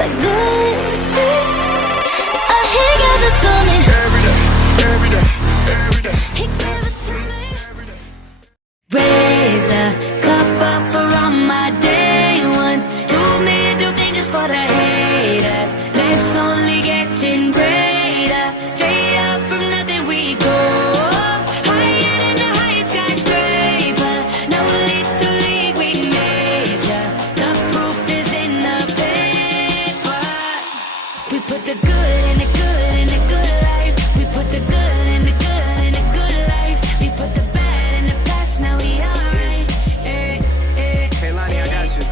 that good shit. He gave it to me every day, every day, every day. He gave it to me every day. Raise a cup up for all my day ones. 2 middle fingers for the haters. Life's only getting greater. Straight up from nothing we go. Higher than the highest skyscraper. No little league we major. The proof is in the paper. We put the good in the good in the good life. We put the good in the good in the good life. We put the bad in the past. Now we alright. Hey Lonnie, I got you.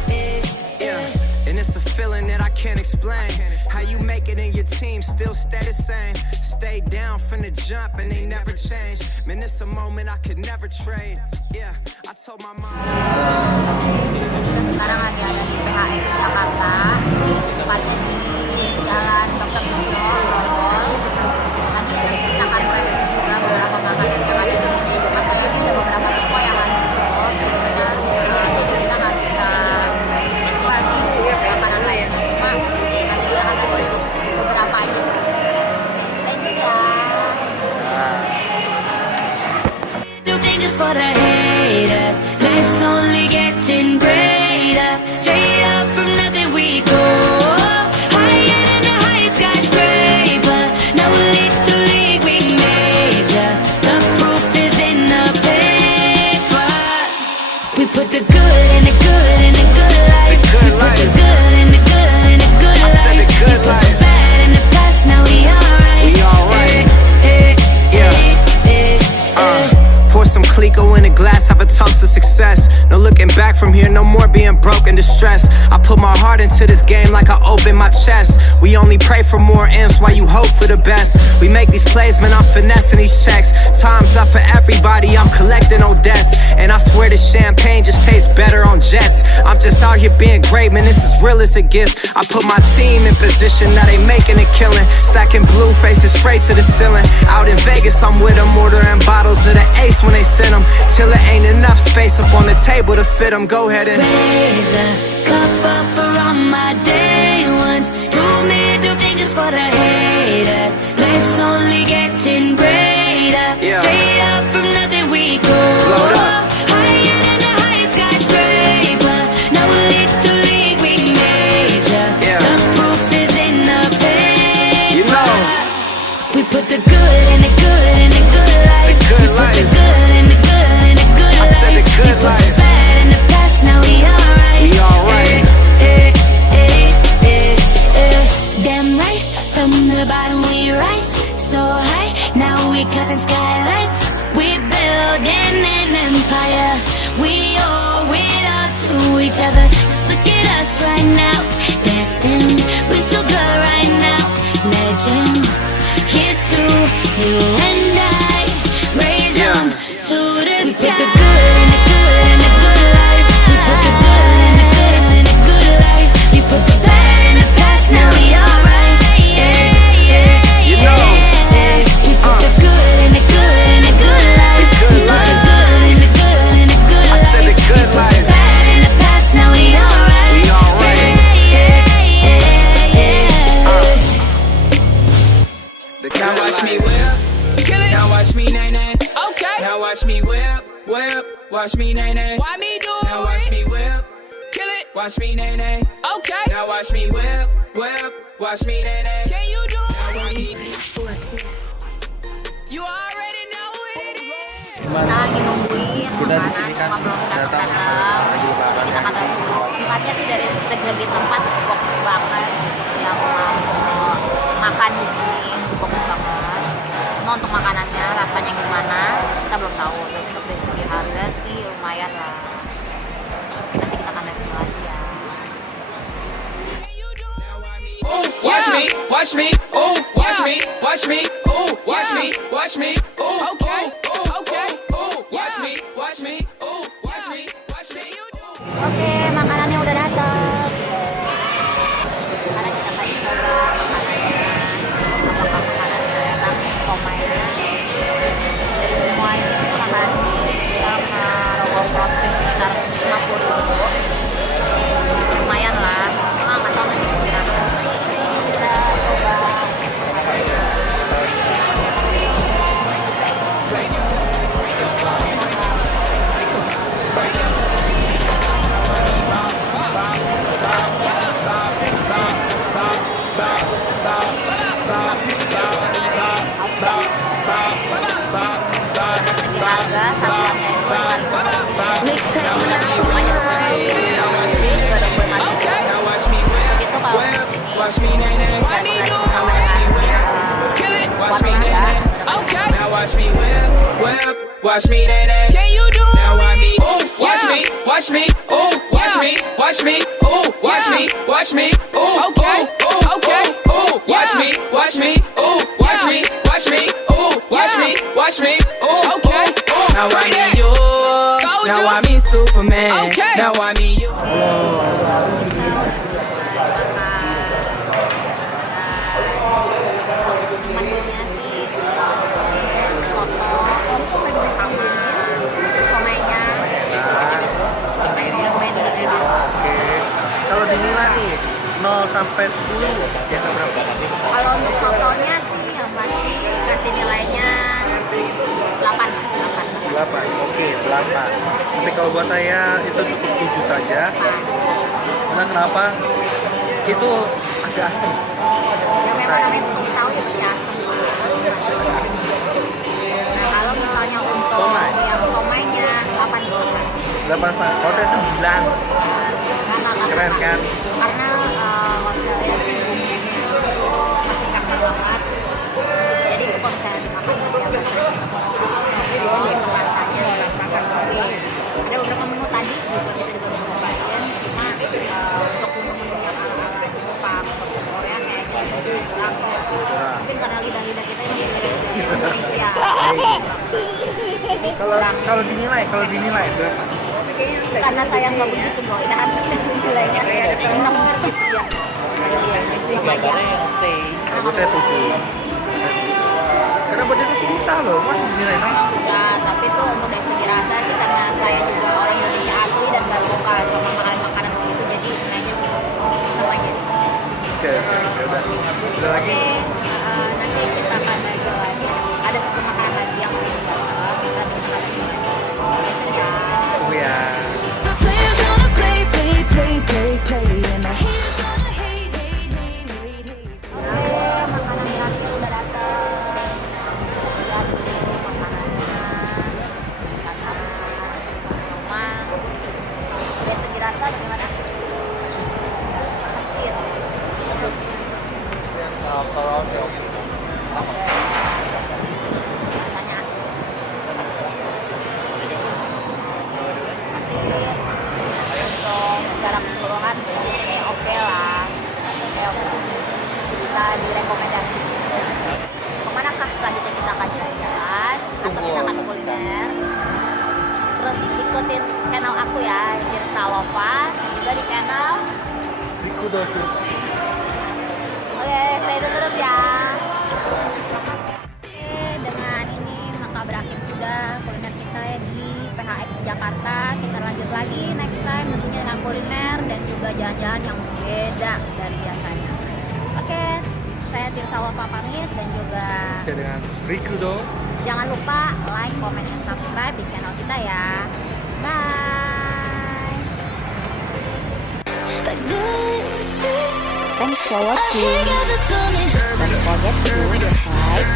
Yeah, and it's a feeling that I can't explain. How you make it in your team still stay the same. Stay down from the jump and they never change. Man, it's a moment I could never trade. Yeah, I told my mom. Sekarang lagi ada di PHX Jakarta, tepatnya di Jalan Dr Susilo Raya No. Nanti kita akan review juga beberapa makanan yang ada di sini. Cuma sayangnya ada beberapa toko yang ada di close, jadi kita nggak bisa review makanan lainnya. Cuma nanti kita akan review beberapa aja. Thank you ya. Fingers for the haters. Life's only getting greater. Straight up from nothing we go. Higher than the highest skyscraper. No little league we major. The proof is in the paper. We put the good in the good in the good life. The good We put life. the good in the good in the good I said life. the good We put life. the bad in the past. Now we alright. We alright. Yeah. Yeah. Pour some Clico in a glass, have a toast to success. No looking back from here, no more being broke and distressed. I put my heart into this game like I open my chest. We only pray for more M's while you hope for the best. We make these plays, man, I'm finessing these checks. Time's up for everybody, I'm collecting on debts. And I swear this champagne just tastes better on jets. I'm just out here being great, man, this is real as it gets. I put my team in position, now they making a killing. Stacking blue faces straight to the ceiling. Out in Vegas, I'm with them, ordering bottles of the Ace when they send them. Till it ain't enough space up on the table to fit them. Go ahead and raise a cup up for all my day ones. 2 middle fingers for the haters. Life's only getting greater. Yeah. Straight up from nothing we go. Load up. Higher than the highest skyscraper. No little league we major. Yeah. The proof is in the paper. You know. We put the good in the good in the good life. The good We put the life. good in the good in the good I life. said the good We put life. the bad in the past. Now we alright. We alright. Damn right, from the bottom we rise so high. Now we cutting skylights. We building an empire. We owe it all to each other. Just look at us right now. Destined, we so good right now. Legend, here's to you and I. Raise them to the sky. We put the good in the good in the good life. We put the good in the good in the good life. We put the bad in the past. Now we alright. You know. We put the good in the good in the good life. The good We put the life. good in the good in the good I life. said the good We put life. the bad in the past. Now we alright. We alright. The Now good watch me life. whip, kill it. Now watch me nay nay. Okay. Now watch me whip, whip. Watch me nay nay. Why me do it? Now watch me whip, kill it. Watch me nay nay. Okay. Now watch me whip, whip. Watch me nay nay. Can you do it? You already know what it is. Kita lagi nungguin makanan cuma belum datang. Kita kata tempatnya sih dari segi tempat box banget. Yang mau makan di sini box banget. Cuma untuk makanannya rasanya gimana kita belum tahu. Tapi untuk dari segi harga sih lumayan lah. Nanti kita akan review lagi ya. Ooh, watch me, watch me, ooh, watch me, watch me, ooh, watch me, watch me, ooh, okay, ooh, okay, ooh, watch me, watch me, ooh, watch me, watch me. Oke, makanannya udah datang. Sekarang kita tadi coba makanannya. Apakah makanannya enak, Siomay-nya. Dari semua itu makanan sama rogo profit sekitar 50.000. Lumayan lah, cuma nggak tahu nanti berapa. watch me nay nay. Why me do it? Now watch me whip, kill it. Watch me nay nay. Okay. Now watch me whip, whip. Watch me nay nay. Can you do it? Now watch me, ooh, watch me, watch me, ooh, watch me, watch me, ooh, watch me, watch me, ooh, okay, ooh, okay, ooh, watch me, watch me, ooh, watch me, watch me, ooh, watch me, watch me, ooh, okay, ooh. Now I mean you, now I mean Superman, now I mean you. Kalau dinilai nih 0 sampai 10 biasa berapa? Kalau untuk sotonya sih yang pasti kasih nilainya 8. 8, oke 8. Tapi kalau buat saya itu cukup 7 saja. Karena kenapa? Itu agak asam. Ya memang namanya seperti tahu ya pasti asam. Nah kalau misalnya untuk Somay. yang somaynya 8. 8 sama. Kalau saya 9. Keren kan? Karena hotelnya bumbunya masih kasar banget. Jadi kalau misalnya dimakan rasanya ada beberapa menu tadi juga kita juga udah cobain. Cuma untuk menu-menu yang ala-ala Jepang atau Korea kayaknya sih kurang. Mungkin karena lidah-lidah kita yang dari Indonesia. Kalau dinilai berapa? Karena saya nggak begitu boy, nah nilainya 6 gitu ya. Gambarnya yang C. Itu saya 7. Karena buat itu susah loh, mas dinilai naik. Ya, tapi tuh untuk dari segi rasa sih karena saya juga orang Indonesia asli dan nggak suka sama makanan-makanan begitu, jadi nilainya sama gitu. Oke, udah. Udah lagi. Nanti kita akan lanjut lagi. Ada satu makanan lagi yang masih di dalam, kita bisa lagi. Itu ya. Oh ya. The players gonna play, play, play, play, play, and the haters gonna hate, hate, hate, hate, hate. Oke, makanan terakhir udah datang. Lihat dulu makanannya. Sama dari segi rasa bagaimana? Asin. Rasanya asin. Untuk secara keseluruhan sih oke lah. Oke. Bisa direkomendasikan. Kemanakah selanjutnya kita akan jalan-jalan atau kita akan kuliner? Terus ikutin channel aku ya, Jirsa Lopa, dan juga di channel Riku dojo. Oke, stay tune terus ya. Oke, dengan ini maka berakhir sudah kuliner kita ya di PHX Jakarta. Kita lanjut lagi next time tentunya dengan kuliner dan juga jalan-jalan yang beda dari biasanya. Oke, saya Tirsa Lopa pamit dan juga Oke, dengan Riku do. jangan lupa like, comment, dan subscribe di channel kita ya. Bye. The good shit. Thanks for I watching. ain't got the money. Don't forget to like,